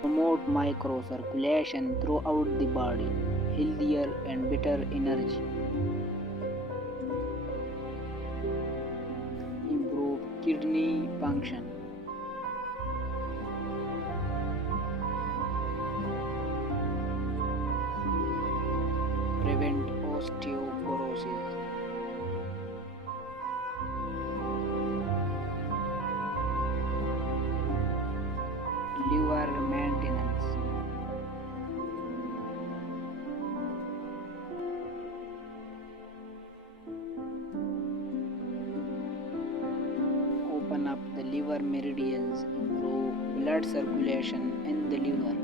promote microcirculation throughout the body, healthier and better energy, improve kidney function, prevent osteoporosis, liver maintenance, open up the liver meridians, improve blood circulation in the liver.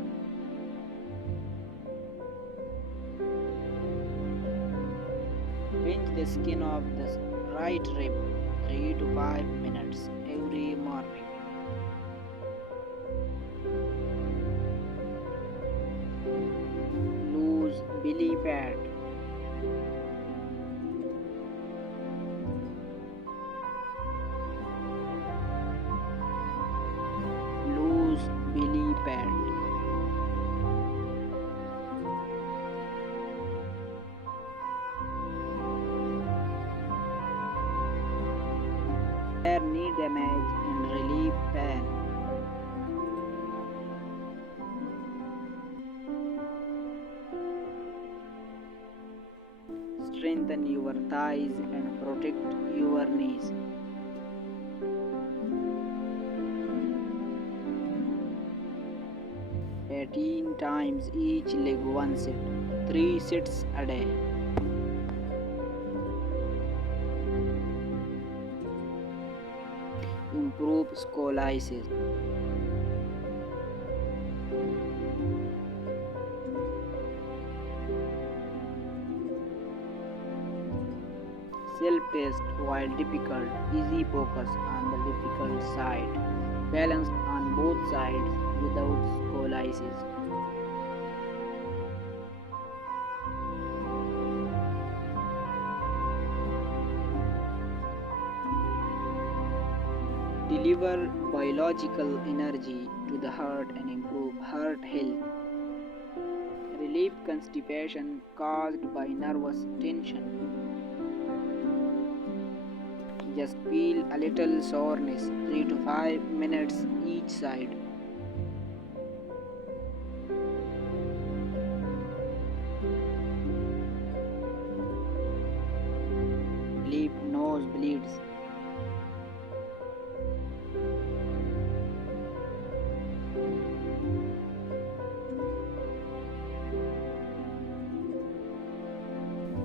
Pinch the skin of the right rib 3 to 5 minutes every morning. Loose belly fat. Loose belly fat. Repair knee damage and relieve pain. Strengthen your thighs and protect your knees. Eighteen times each leg one sit. 3 sits a day. Improve scoliosis. Self-test while difficult, easy focus on the difficult side, balanced on both sides without scoliosis. Deliver biological energy to the heart and improve heart health. Relieve constipation caused by nervous tension. Just feel a little soreness 3 to 5 minutes each side. Relieve nosebleeds.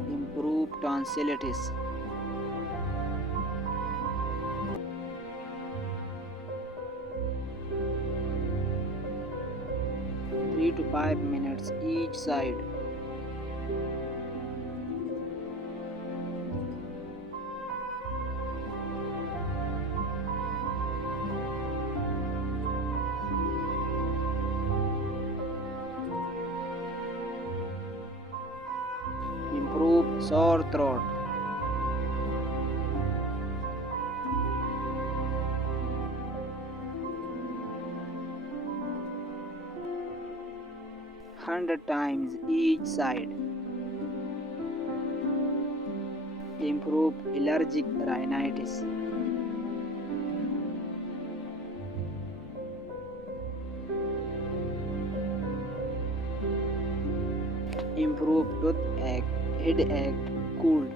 Improve tonsillitis. Three to 5 minutes each side. Improve sore throat. Hundred times each side. Improve allergic rhinitis. Improve toothache, headache, cold.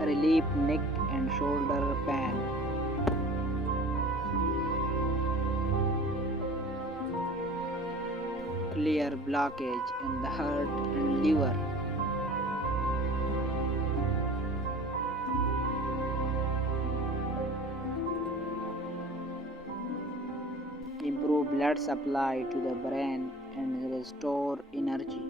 Relieve neck and shoulder pain. Clear blockage in the heart and liver. Improve blood supply to the brain and restore energy.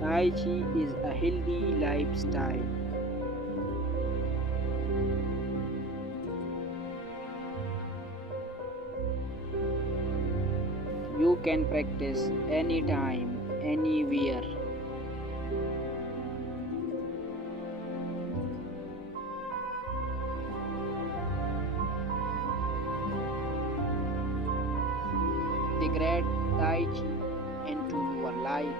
Tai Chi is a healthy lifestyle. You can practice anytime, anywhere. Integrate Tai Chi into your life.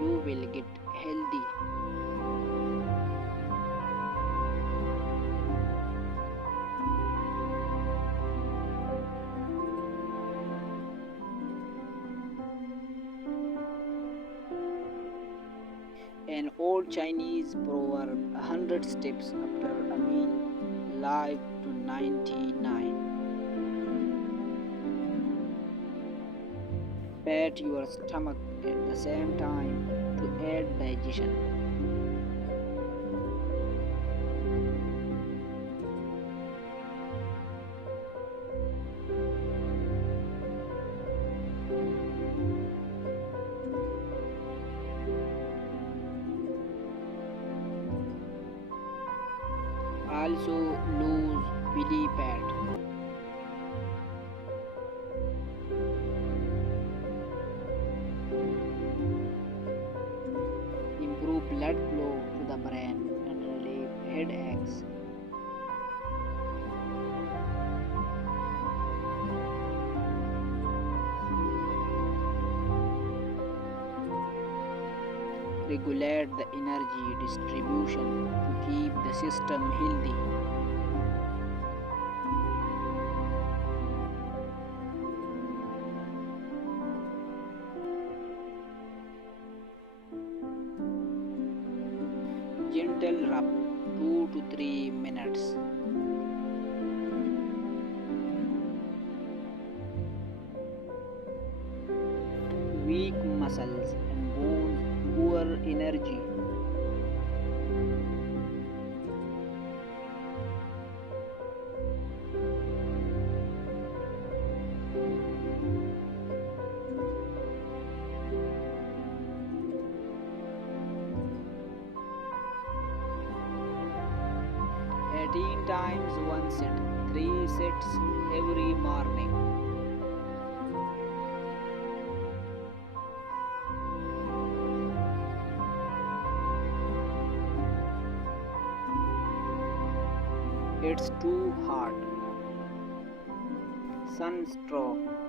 You will get healthy. An old Chinese proverb, 100 steps after a meal, live to 99. Pat your stomach at the same time to aid digestion. Also lose belly fat. Improve blood flow to the brain and relieve headaches. Regulate the energy distribution to keep the system healthy. Gentle rub 2 to 3 minutes. Weak muscles and bones, poor energy. Eighteen times one set, 3 sets every morning. It's too hard. Sunstroke.